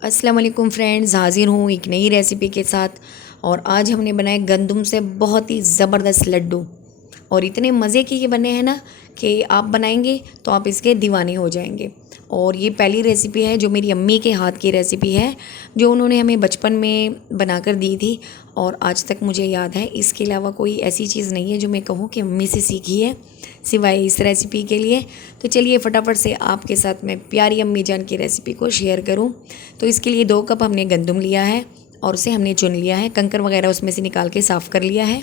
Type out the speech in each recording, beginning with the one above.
अस्सलाम वालेकुम फ्रेंड्स, हाज़िर हूँ एक नई रेसिपी के साथ। और आज हमने बनाए गंदम से बहुत ही ज़बरदस्त लड्डू। और इतने मज़े के ये बने हैं ना कि आप बनाएंगे तो आप इसके दीवाने हो जाएंगे। और ये पहली रेसिपी है जो मेरी अम्मी के हाथ की रेसिपी है, जो उन्होंने हमें बचपन में बनाकर दी थी और आज तक मुझे याद है। इसके अलावा कोई ऐसी चीज़ नहीं है जो मैं कहूँ कि अम्मी से सीखी है सिवाय इस रेसिपी के लिए। तो चलिए फटाफट से आपके साथ मैं प्यारी अम्मी जान की रेसिपी को शेयर करूं। तो इसके लिए 2 कप हमने गंदम लिया है और उसे हमने चुन लिया है, कंकर वगैरह उसमें से निकाल के साफ़ कर लिया है।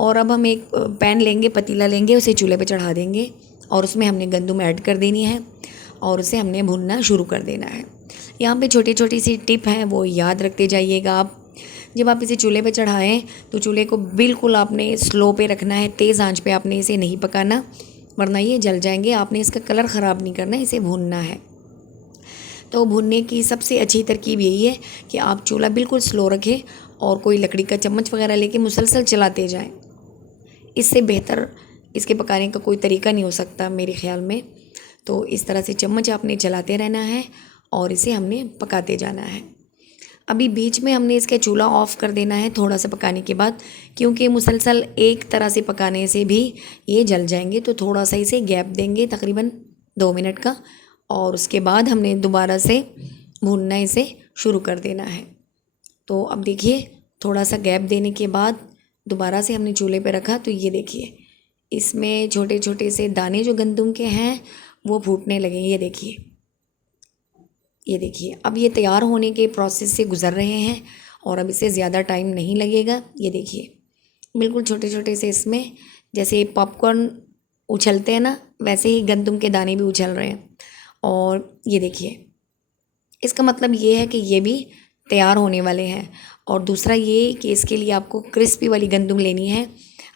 और अब हम एक पैन लेंगे, पतीला लेंगे, उसे चूल्हे पे चढ़ा देंगे और उसमें हमने गंदम ऐड कर देनी है और उसे हमने भूनना शुरू कर देना है। यहाँ पे छोटी छोटी सी टिप है, वो याद रखते जाइएगा आप। जब आप इसे चूल्हे पे चढ़ाएं तो चूल्हे को बिल्कुल आपने स्लो पे रखना है, तेज़ आंच पे आपने इसे नहीं पकाना वरना ये जल जाएंगे। आपने इसका कलर ख़राब नहीं करना, इसे भूनना है। तो भूनने की सबसे अच्छी तरकीब यही है कि आप चूल्हा बिल्कुल स्लो रखें और कोई लकड़ी का चम्मच वगैरह लेके मुसलसल चलाते जाएं। इससे बेहतर इसके पकाने का कोई तरीका नहीं हो सकता मेरे ख़्याल में। तो इस तरह से चम्मच आपने चलाते रहना है और इसे हमने पकाते जाना है। अभी बीच में हमने इसका चूल्हा ऑफ़ कर देना है थोड़ा सा पकाने के बाद, क्योंकि मुसलसल एक तरह से पकाने से भी ये जल जाएंगे। तो थोड़ा सा इसे गैप देंगे तकरीबन 2 मिनट का और उसके बाद हमने दोबारा से भूनना इसे शुरू कर देना है। तो अब देखिए, थोड़ा सा गैप देने के बाद दोबारा से हमने चूल्हे पे रखा तो ये देखिए इसमें छोटे छोटे से दाने जो गंदम के हैं वो फूटने लगे। ये देखिए अब ये तैयार होने के प्रोसेस से गुज़र रहे हैं और अब इसे ज़्यादा टाइम नहीं लगेगा। ये देखिए बिल्कुल छोटे छोटे से इसमें जैसे पॉपकॉर्न उछलते हैं ना, वैसे ही गंदम के दाने भी उछल रहे हैं। और ये देखिए इसका मतलब ये है कि ये भी तैयार होने वाले हैं। और दूसरा ये कि इसके लिए आपको क्रिस्पी वाली गंदम लेनी है,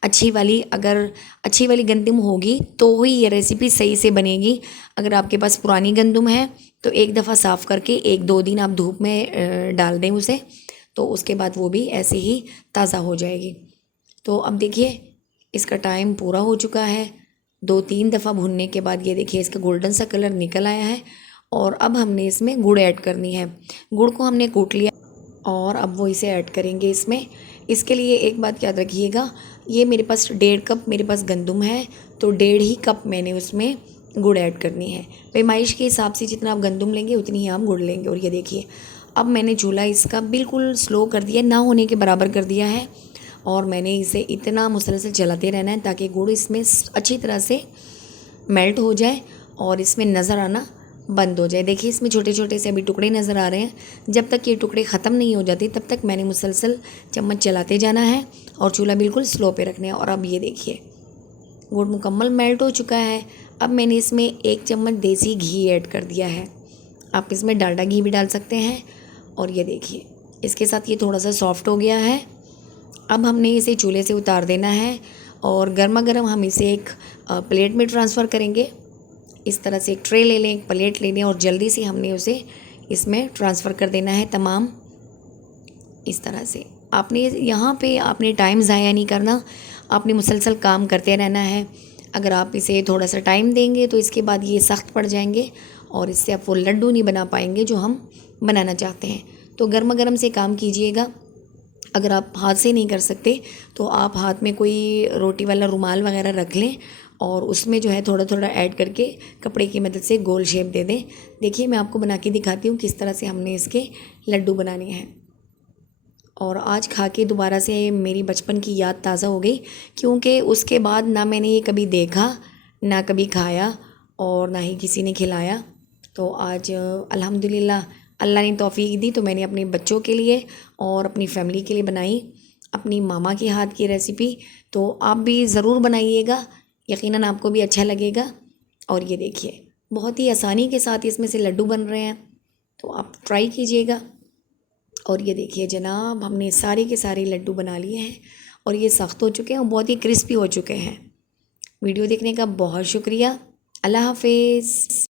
अच्छी वाली। अगर अच्छी वाली गंदम होगी तो ही ये रेसिपी सही से बनेगी। अगर आपके पास पुरानी गंदम है तो एक दफ़ा साफ़ करके 1-2 दिन आप धूप में डाल दें उसे, तो उसके बाद वो भी ऐसे ही ताज़ा हो जाएगी। तो अब देखिए इसका टाइम पूरा हो चुका है। 2-3 दफ़ा भुनने के बाद ये देखिए इसका गोल्डन सा कलर निकल आया है। और अब हमने इसमें गुड़ ऐड करनी है। गुड़ को हमने कूट लिया और अब वो इसे ऐड करेंगे इसमें। इसके लिए एक बात याद रखिएगा, ये मेरे पास 1.5 कप मेरे पास गंदम है तो 1.5 ही कप मैंने उसमें गुड़ ऐड करनी है। पैमाइश के हिसाब से जितना आप गंदम लेंगे उतनी ही आप गुड़ लेंगे। और ये देखिए अब मैंने चूल्हा इसका बिल्कुल स्लो कर दिया, ना होने के बराबर कर दिया है। और मैंने इसे इतना मुसलसल चलाते रहना है ताकि गुड़ इसमें अच्छी तरह से मेल्ट हो जाए और इसमें नज़र आना बंद हो जाए। देखिए इसमें छोटे छोटे से अभी टुकड़े नज़र आ रहे हैं। जब तक ये टुकड़े ख़त्म नहीं हो जाते तब तक मैंने मुसलसल चम्मच चलाते जाना है और चूल्हा बिल्कुल स्लो पे रखना है। और अब ये देखिए गुड़ मुकम्मल मेल्ट हो चुका है। अब मैंने इसमें 1 चम्मच देसी घी ऐड कर दिया है। आप इसमें डालडा घी भी डाल सकते हैं। और ये देखिए इसके साथ ये थोड़ा सा सॉफ्ट हो गया है। अब हमने इसे चूल्हे से उतार देना है और गर्मा गर्म हम इसे एक प्लेट में ट्रांसफ़र करेंगे। इस तरह से एक ट्रे ले लें, एक प्लेट ले लें और जल्दी से हमने उसे इसमें ट्रांसफ़र कर देना है तमाम। इस तरह से आपने यहाँ पे आपने टाइम ज़ाया नहीं करना, आपने मुसलसल काम करते रहना है। अगर आप इसे थोड़ा सा टाइम देंगे तो इसके बाद ये सख्त पड़ जाएंगे और इससे आप वो लड्डू नहीं बना पाएंगे जो हम बनाना चाहते हैं। तो गर्मा गर्म से काम कीजिएगा। अगर आप हाथ से नहीं कर सकते तो आप हाथ में कोई रोटी वाला रुमाल वगैरह रख लें और उसमें जो है थोड़ा थोड़ा ऐड करके कपड़े की मदद से गोल शेप दे दें। देखिए मैं आपको बना के दिखाती हूँ किस तरह से हमने इसके लड्डू बनाने हैं। और आज खा के दोबारा से मेरी बचपन की याद ताज़ा हो गई, क्योंकि उसके बाद ना मैंने ये कभी देखा, ना कभी खाया और ना ही किसी ने खिलाया। तो आज अल्हम्दुलिल्लाह अल्लाह ने तौफीक दी तो मैंने अपने बच्चों के लिए और अपनी फ़ैमिली के लिए बनाई अपनी मामा के हाथ की रेसिपी। तो आप भी ज़रूर बनाइएगा, यकीनन आपको भी अच्छा लगेगा। और ये देखिए बहुत ही आसानी के साथ इसमें से लड्डू बन रहे हैं, तो आप ट्राई कीजिएगा। और ये देखिए जनाब हमने सारे के सारे लड्डू बना लिए हैं और ये सख्त हो चुके हैं और बहुत ही क्रिस्पी हो चुके हैं। वीडियो देखने का बहुत शुक्रिया। अल्लाह हाफिज़।